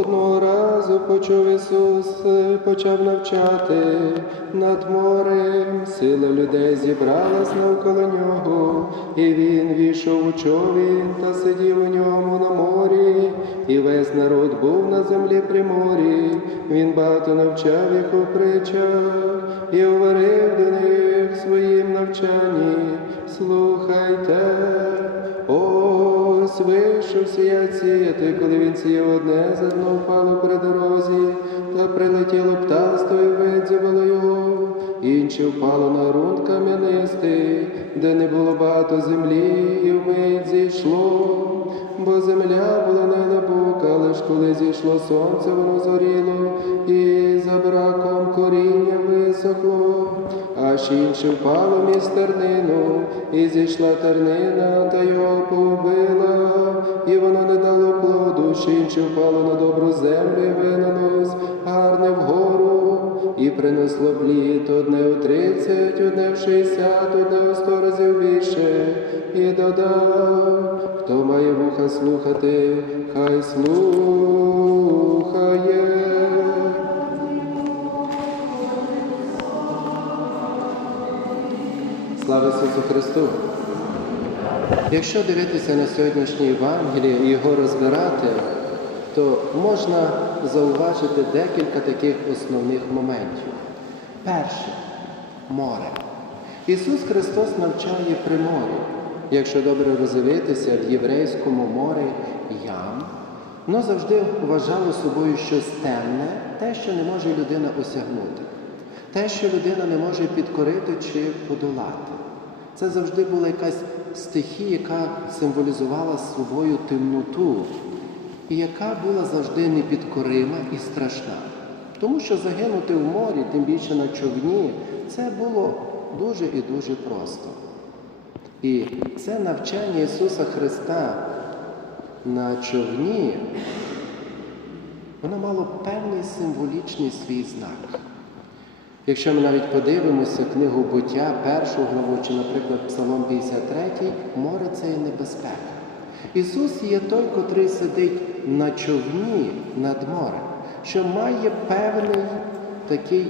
Одного разу почув Ісус, почав навчати над морем. Сила людей зібралась навколо нього, і він війшов у човін та сидів у ньому на морі, і весь народ був на землі при морі. Він багато навчав їх у притчах і говорив до них своїм навчанні. Слухайте, ось вийшов сіяти коли він сіяв одне, зерно впало при дорозі, та прилетіло птасто і видзювало його, інше впало на ґрунт кам'янистий, де не було багато землі, і вмить зійшло, бо земля була не глибока, але ж коли зійшло сонце, воно зоріло, і за браком коріння висохло, аж інше впало між тернину, і зійшла тернина, та його інше впало на добру землю, і гарне вгору, і принесло плід одне в тридцять, одне в шістдесят, одне в сто разів більше, і додав, хто має вуха слухати, хай слухає. Слава Ісусу Христу! Якщо дивитися на сьогоднішнє Євангеліє і його розбирати, то можна зауважити декілька таких основних моментів. Перше море. Ісус Христос навчає при морі. Якщо добре роздивитися в єврейському морі ям, воно завжди вважало собою щось темне, те, що не може людина осягнути, те, що людина не може підкорити чи подолати. Це завжди була якась стихія, яка символізувала собою темноту, і яка була завжди непідкорима і страшна. Тому що загинути в морі, тим більше на човні, це було дуже і дуже просто. І це навчання Ісуса Христа на човні, воно мало певний символічний свій знак. Якщо ми навіть подивимося книгу буття, першу главу, чи, наприклад, Псалом 53, море це є небезпека. Ісус є той, котрий сидить на човні над морем, що має певний такий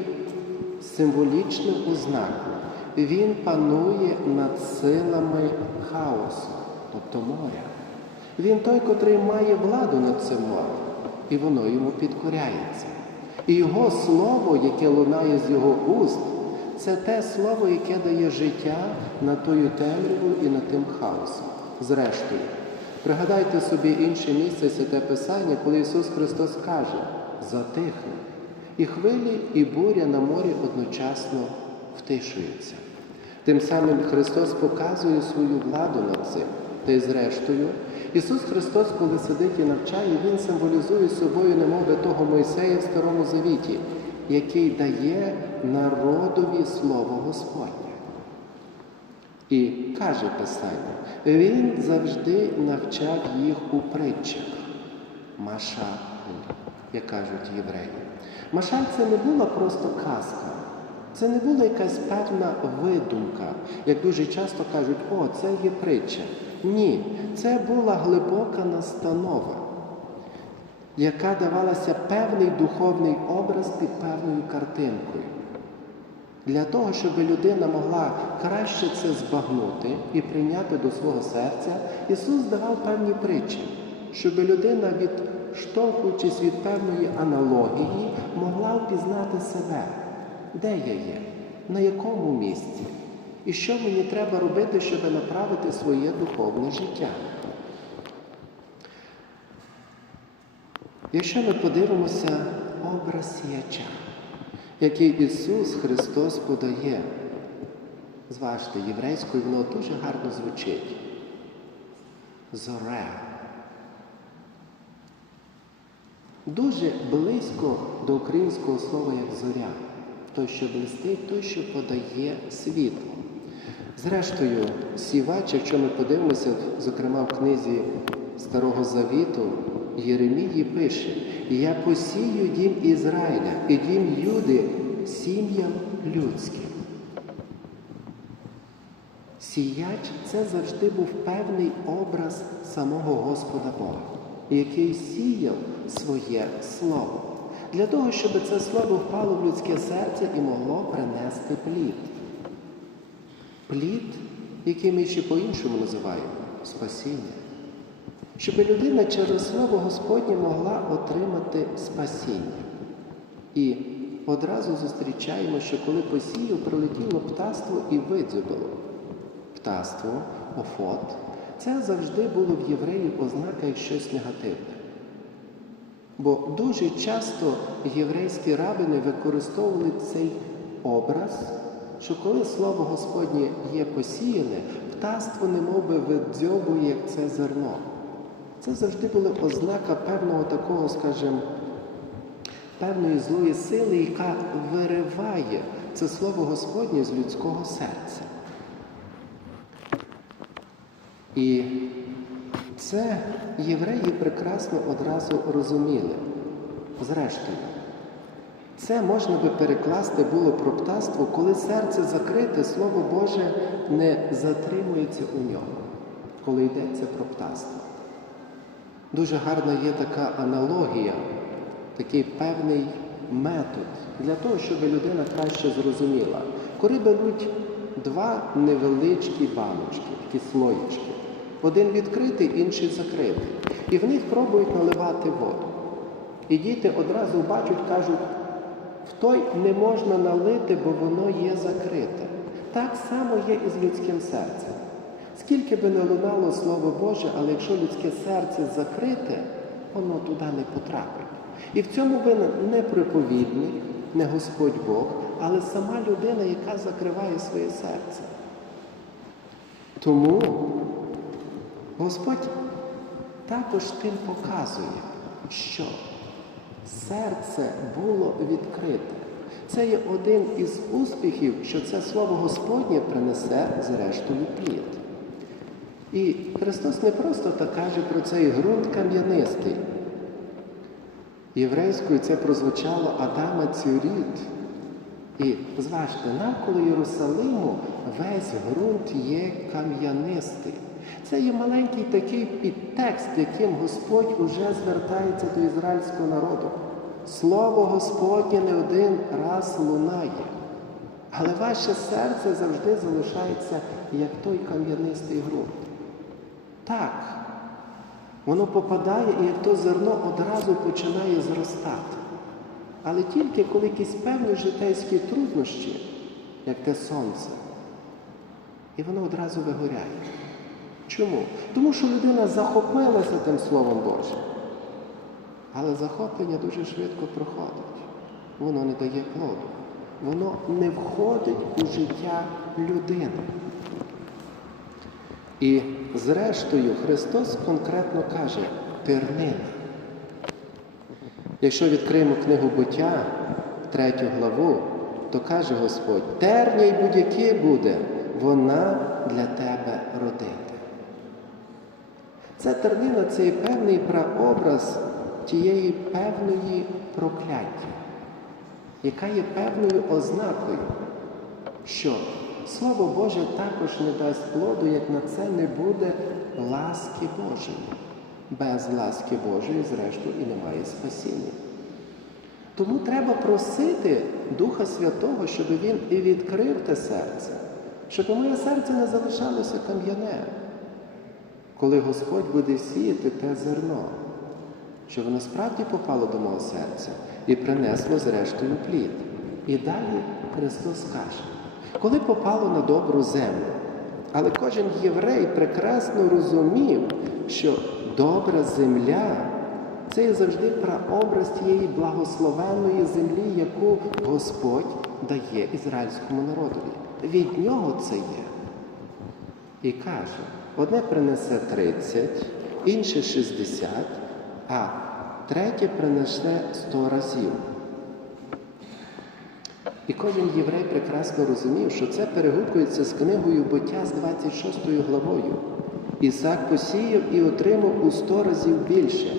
символічний ознаку. Він панує над силами хаосу, тобто моря. Він той, котрий має владу над цим морем, і воно йому підкоряється. І Його слово, яке лунає з його уст, це те слово, яке дає життя на тою темряву і над тим хаосом. Зрештою, пригадайте собі інше місце святе Писання, коли Ісус Христос каже, затихне, і хвилі, і буря на морі одночасно втишуються. Тим самим Христос показує свою владу над цим. Та й зрештою, Ісус Христос, коли сидить і навчає, Він символізує собою, немови того Мойсея в Старому Завіті, який дає народові Слово Господнє. І каже Писання, Він завжди навчав їх у притчах. Машаль, як кажуть євреї. Машаль це не була просто казка. Це не була якась певна видумка, як дуже часто кажуть, о, це є притча. Ні, це була глибока настанова, яка давалася певний духовний образ під певною картинкою. Для того, щоб людина могла краще це збагнути і прийняти до свого серця, Ісус давав певні притчі, щоб людина, відштовхуючись від певної аналогії, могла впізнати себе, де я є, на якому місці. І що мені треба робити, щоб направити своє духовне життя? Якщо ми подивимося образ сіяча, який Ісус Христос подає, зважте, єврейською воно дуже гарно звучить. Зоре. Дуже близько до українського слова як зоря, той, що блистить, той, що подає світло. Зрештою, сівач, якщо ми подивимося, зокрема в книзі Старого Завіту, Єремії пише: Я посію дім Ізраїля і дім Юди сім'ям людським. Сіяч це завжди був певний образ самого Господа Бога. який сіяв своє слово, для того, щоб це слово впало в людське серце і могло принести плід. Плід, який ми ще по-іншому називаємо спасіння. Щоб людина через Слово Господнє могла отримати спасіння. І одразу зустрічаємо, що коли посіяв, прилетіло птаство і видзюбило. Птаство, офот, це завжди було в євреїв ознака як щось негативне. Бо дуже часто єврейські рабини використовували цей образ, що коли слово Господнє є посіяне, птаство немов би видзьобує як це зерно. Це завжди була ознака певного такого, скажімо, певної злої сили, яка вириває це слово Господнє з людського серця. І це євреї прекрасно одразу розуміли. Зрештою, це можна би перекласти було про птаство, коли серце закрите, Слово Боже не затримується у ньому, коли йдеться про птаство. Дуже гарна є така аналогія, такий певний метод для того, щоб людина краще зрозуміла. Коли беруть два невеличкі баночки, такі слоїчки, один відкритий, інший закритий, і в них пробують наливати воду. І діти одразу бачать, кажуть, в той не можна налити, бо воно є закрите. Так само є і з людським серцем. Скільки би не лунало Слово Боже, але якщо людське серце закрите, воно туди не потрапить. І в цьому винен не проповідник, не Господь Бог, але сама людина, яка закриває своє серце. Тому Господь також тим показує, що серце було відкрите. Це є один із успіхів, що це Слово Господнє принесе зрештою плід. І Христос не просто так каже про цей ґрунт кам'янистий. Єврейською це прозвучало Адама Цюріт. І зважте, навколо Єрусалиму весь ґрунт є кам'янистий. Це є маленький такий підтекст, яким Господь уже звертається до ізраїльського народу. Слово Господнє не один раз лунає, але ваше серце завжди залишається як той кам'янистий ґрунт. Так, воно попадає і як то зерно одразу починає зростати. Але тільки коли якісь певні житейські труднощі, як те сонце, і воно одразу вигоряє. Чому? Тому що людина захопилася тим Словом Божим. Але захоплення дуже швидко проходить. Воно не дає плоду. Воно не входить у життя людини. І зрештою Христос конкретно каже тернина. Якщо відкриємо книгу буття, третю главу, то каже Господь, терня й будь-яке буде, вона для тебе родити. Ця тернина це є певний прообраз тієї певної прокляття, яка є певною ознакою, що Слово Боже також не дасть плоду, як на це не буде ласки Божої. Без ласки Божої, зрештою, і немає спасіння. Тому треба просити Духа Святого, щоб Він і відкрив те серце, щоб моє серце не залишалося кам'яне, коли Господь буде сіяти те зерно, щоб воно справді попало до мого серця і принесло зрештою плід. І далі Христос каже, коли попало на добру землю, але кожен єврей прекрасно розумів, що добра земля це є завжди прообраз тієї благословенної землі, яку Господь дає ізраїльському народові. Від нього це є. І каже, одне принесе 30, інше 60, а третє принесе 100 разів. І кожен єврей прекрасно розумів, що це перегукується з книгою буття з 26 главою. Ісак посіяв і отримав у сто разів більше,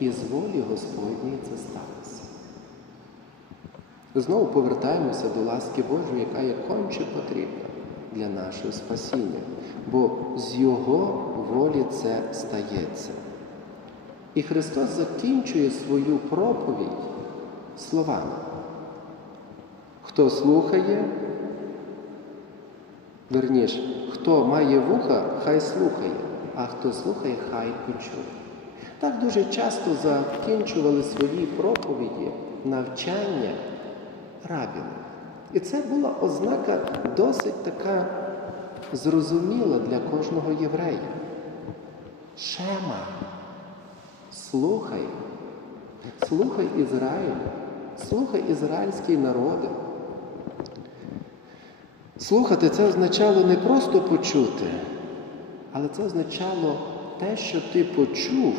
і з волі Господньої це сталося. Знову повертаємося до ласки Божої, яка є конче потрібна для нашого спасіння, бо з Його волі це стається. І Христос закінчує свою проповідь словами. Хто слухає, верніше, хто має вуха, хай слухає, а хто слухає, хай почує. Так дуже часто закінчували свої проповіді, навчання рабіни. І це була ознака досить така зрозуміла для кожного єврея. Шема, слухай, слухай Ізраїль, слухай ізраїльський народи. Слухати це означало не просто почути, але це означало те, що ти почув,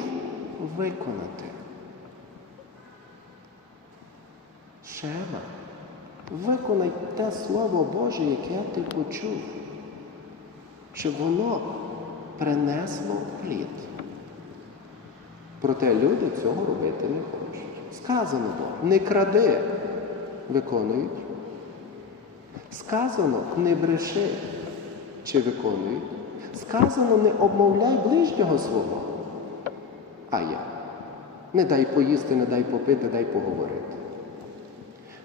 виконати. Шема, виконай те Слово Боже, яке ти почув, щоб воно принесло плід. Проте люди цього робити не хочуть. Сказано бо, не кради, виконують. Сказано не бреши, чи виконують. Сказано не обмовляй ближнього свого. А я. Не дай поїсти, не дай попити, дай поговорити.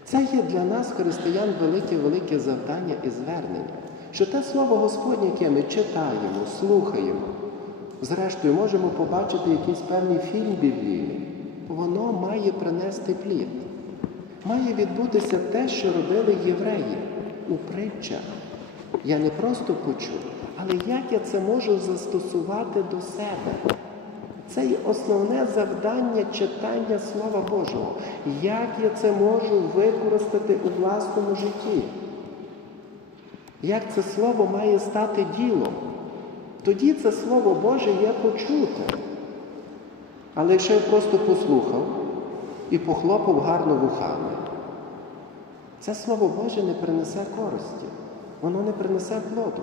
Це є для нас, християн, велике-велике завдання і звернення, що те слово Господнє, яке ми читаємо, слухаємо, зрештою можемо побачити якийсь певний фільм біблійний, воно має принести плід. Має відбутися те, що робили євреї у притчах. Я не просто почув, але як я це можу застосувати до себе? Це є основне завдання читання Слова Божого. Як я це можу використати у власному житті? Як це слово має стати ділом? Тоді це Слово Боже є почуте. Але якщо я просто послухав і похлопав гарно вухами, це Слово Боже не принесе користі, воно не принесе плоду.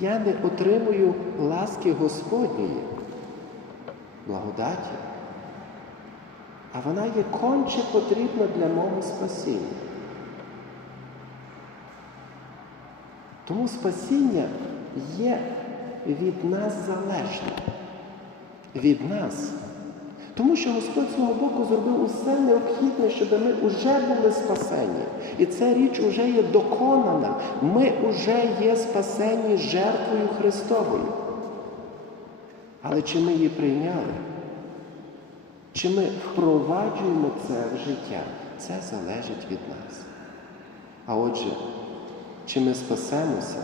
Я не отримую ласки Господньої, благодаті, а вона є конче потрібна для мого спасіння. Тому спасіння є від нас залежне. Від нас. Тому що Господь свого боку зробив усе необхідне, щоб ми вже були спасені. І ця річ вже є доконана. Ми вже є спасені жертвою Христовою. Але чи ми її прийняли? Чи ми впроваджуємо це в життя? Це залежить від нас. А отже, чи ми спасемося,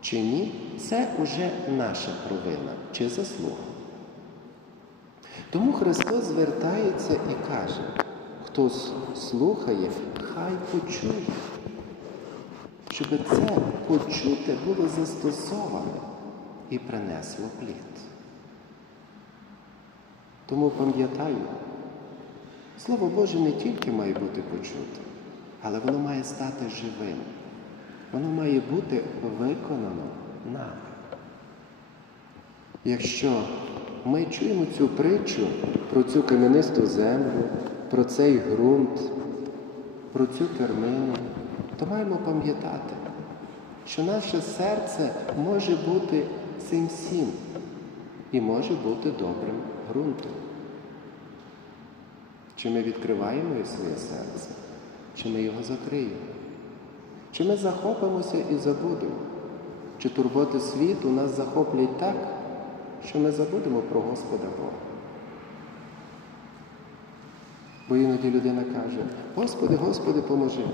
чи ні, це вже наша провина чи заслуга. Тому Христос звертається і каже, хто слухає, хай почує, щоб це почуте було застосоване і принесло плід. Тому пам'ятаю, Слово Боже не тільки має бути почуте, але воно має стати живим. Воно має бути виконано нами. Якщо ми чуємо цю притчу про цю кам'янисту землю, про цей ґрунт, про цю термину, то маємо пам'ятати, що наше серце може бути цим всім і може бути добрим ґрунтом. Чи ми відкриваємо своє серце, чи ми його закриємо? Чи ми захопимося і забудемо? Чи турботи світу нас захоплять так, що ми забудемо про Господа Бога? Бо іноді людина каже, Господи, Господи, поможи.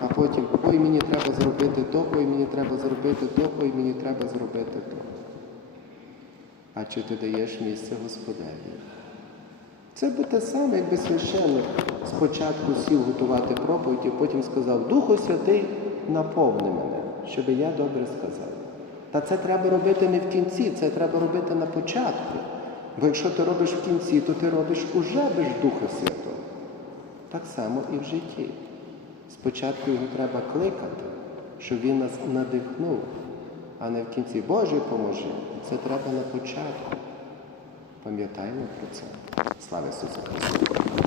А потім, ой, мені треба зробити то, ой, мені треба зробити то, ой, мені треба зробити то. А чи ти даєш місце Господеві? Це би те саме, якби священник спочатку сів готувати проповідь, і потім сказав, Духу Святий, наповни мене, щоб я добре сказав. Та це треба робити не в кінці, це треба робити на початку. Бо якщо ти робиш в кінці, то ти робиш уже без Духа Святого. Так само і в житті. Спочатку його треба кликати, щоб він нас надихнув, а не в кінці. Боже, поможи. Це треба на початку. Пам'ятаємо про це. Слава Ісусу Христу!